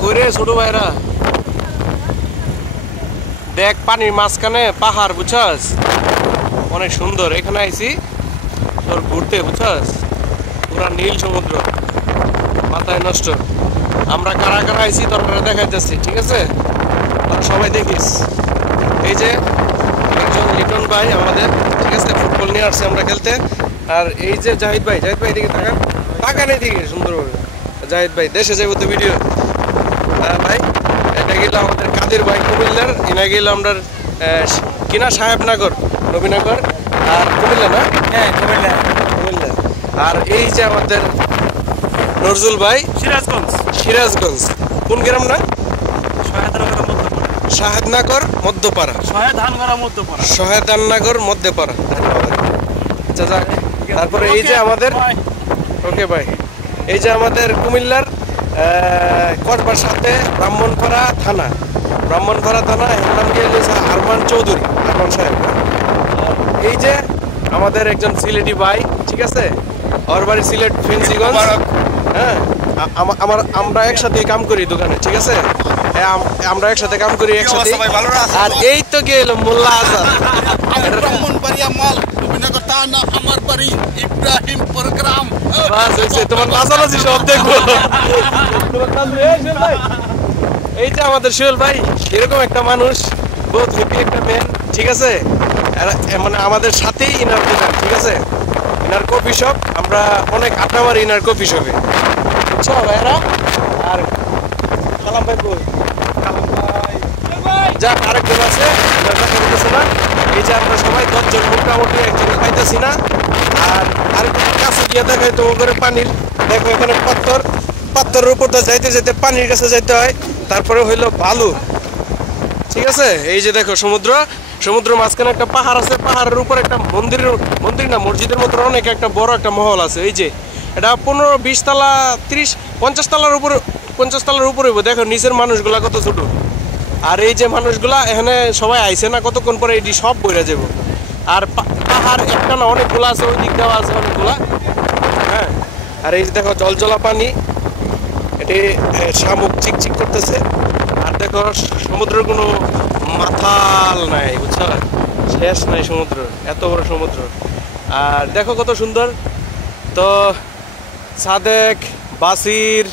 ঘুরে ছোট ভাইরা দেখ পানির মাঝখানে পাহাড় বুঝছস অনেক সুন্দর এখানে আইছি তোর ঘুরতে বুঝছস পুরা নীল সমুদ্র মাথায় নষ্ট আমরা কারা কারা আইছি তোর দেখাইতেছি ঠিক আছে তোরা সবাই দেখিস এই যে একজন লিটন ভাই আমাদের ঠিক আছে ফুটবল নিয়ে আসছে আমরা খেলতে আর এই যে জাহিদ ভাই এদিকে তাকান তাকান এদিকে সুন্দরভাবে জাহিদ ভাই দেশে যাবো তো ভিডিও ভাই এটা গেল আমাদের কাদের ভাই কুমিল্লার এনা গেল আমরা কিনা সাহেবনগর নবীনগর আর কুমিল্লা না হ্যাঁ কুমিল্লা আর এই যে আমাদের নজরুল ভাই সিরাজগঞ্জ কোন গ্রাম না শাহেদনগর মধ্যপাড়া শহেদানগর মধ্যপাড়া আচ্ছা যাক তারপরে এই যে আমাদের ওকে ভাই এই যে আমাদের কুমিল্লার কসবার সাথে ব্রাহ্মণপাড়া থানা এর নাম দিয়ে আরমান চৌধুরী আরমান সাহেব এই যে আমাদের একজন সিলেটি ভাই ঠিক আছে ওর বাড়ি সিলেট ফেন্সিগঞ্জ হ্যাঁ আমরা একসাথে কাম করি দোকানে ঠিক আছে আমরা একসাথে কাম করি একসাথে আর এই তো গেল মোল্লা আজাদ আমার বাড়ি ইব্রাহিমপুর গ্রাম বাস হইছে তোমার নাচানাচি সব দেখবো এই যে আমাদের সোহেল ভাই এরকম একটা মানুষ বহুত হ্যাপি একটা ম্যান ঠিক আছে মানে আমাদের সাথেই ইনার দোকান ঠিক আছে ইনার কফি শপ আমরা অনেক আড্ডা মারি ইনার কফি শপে বুঝছো ভাইরা আর কালাম ভাই কই যা আরেকজন আছে না এই যে আমরা সবাই 10 জন মোটামুটি একজন পাইতেছি না আর আরেকজন কাছে গিয়ে দেখাই তো করে পানির দেখো এখানে পাথরের উপর যাইতে যেতে পানির কাছে যাইতে হয় তারপরে হইলো বালু ঠিক আছে এই যে দেখো সমুদ্র মাঝখানে একটা পাহাড় আছে পাহাড়ের উপর একটা মন্দির না মসজিদের মতো অনেক একটা বড় একটা মহল আছে এই যে এটা 15-20 তলা 30-50 তলার উপরে দেখো নিচের মানুষগুলা কত ছোট আর এই যে মানুষগুলা এখানে সবাই আইছে না কতক্ষণ পরে এটি সব বইরা যাব আর পাহাড় একটা না অনেকগুলা আছে ওই দিক দেওয়া আছে অনেকগুলা হ্যাঁ আর এই যে দেখো জলজলা পানি এটি শামুক চিকচিক করতেছে আর দেখো সমুদ্রের কোনো মাথাল নাই বুঝছো শেষ নাই সমুদ্র এত বড় সমুদ্র আর দেখো কত সুন্দর তো সাদেক বাসির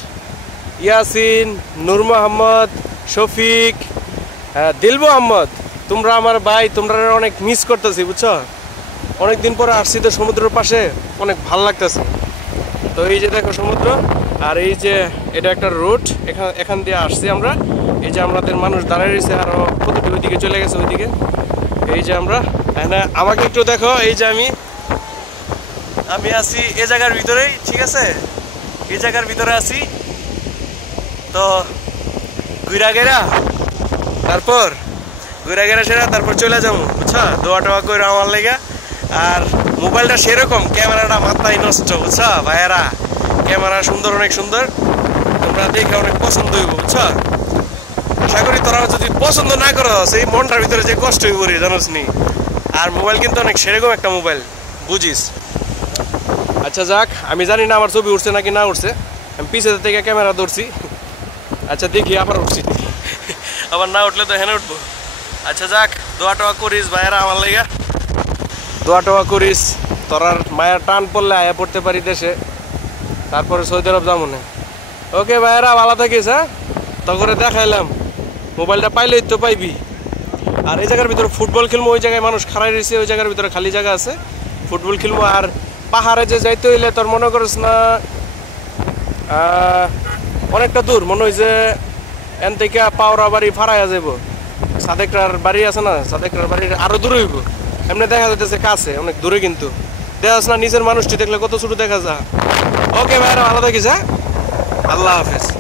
ইয়াসিন নূর মোহাম্মদ শফিক দিলবু আহমদ তোমরা আমার ভাই তোমরা অনেক মিস করতেছি বুঝছো অনেকদিন পরে আসছি তো সমুদ্রের পাশে অনেক ভালো লাগতেছে তো এই যে দেখো সমুদ্র আর এই যে এটা একটা রোড এখান দিয়ে আসছি আমরা এই যে আমাদের মানুষ দাঁড়িয়ে রয়েছে আরো কতটি ওইদিকে চলে গেছে ওইদিকে এই যে আমরা আমাকে একটু দেখো এই যে আমি আছি এই জায়গার ভিতরেই ঠিক আছে এই জায়গার ভিতরে আছি তো ঘুরা গেরা তারপর সেরা তারপর চলে যাবো বুঝছো দোয়া টোয়া করে আমার লেগে আর মোবাইলটা সেরকম ক্যামেরাটা মাথায় নষ্ট বুঝছো ভাইয়েরা ক্যামেরা সুন্দর অনেক সুন্দর তোমরা দেখে অনেক পছন্দ হইব বুঝছো আশা করি তোরা যদি পছন্দ না করো সেই মনটার ভিতরে যে কষ্ট হইব রে জানোস নি আর মোবাইল কিন্তু অনেক সেরকম একটা মোবাইল বুঝিস আচ্ছা যাক আমি জানি না আমার ছবি উঠছে নাকি না উঠছে আমি পিছে থেকে ক্যামেরা ধরছি আচ্ছা দেখি আবার উঠছি আবার না উঠলে তো হেনে উঠবো আচ্ছা যাক দোয়া টোয়া করিস ভাইয়েরা আমার লেগা দোয়া টোয়া করিস তোরার মায়ের টান পড়লে আয়া পড়তে পারি দেশে তারপরে সৌদি আরব যাবো না ওকে ভাইয়েরা ভালো থাকিস হ্যাঁ তো করে দেখাইলাম মোবাইলটা পাইলেই তো পাইবি আর এই জায়গার ভিতরে ফুটবল খেলবো ওই জায়গায় মানুষ খাড়াই রয়েছে ওই জায়গার ভিতরে খালি জায়গা আছে ফুটবল খেলবো আর পাহাড়ে যে যাইতে হইলে তোর মনে করিস না অনেকটা দূর মনে হয় যে এন থেকে পাওরা বাড়ি ফারাইয়া যাব সাদেকরার বাড়ি আছে না সাদেকরার বাড়ির আরো দূরে হইব এমনি দেখা যাইতেছে কাছে অনেক দূরে কিন্তু দেখাস না নিজের মানুষটি দেখলে কত ছোট দেখা যায় ওকে ভাইরা ভালো থাকিস হ্যাঁ আল্লাহ হাফেজ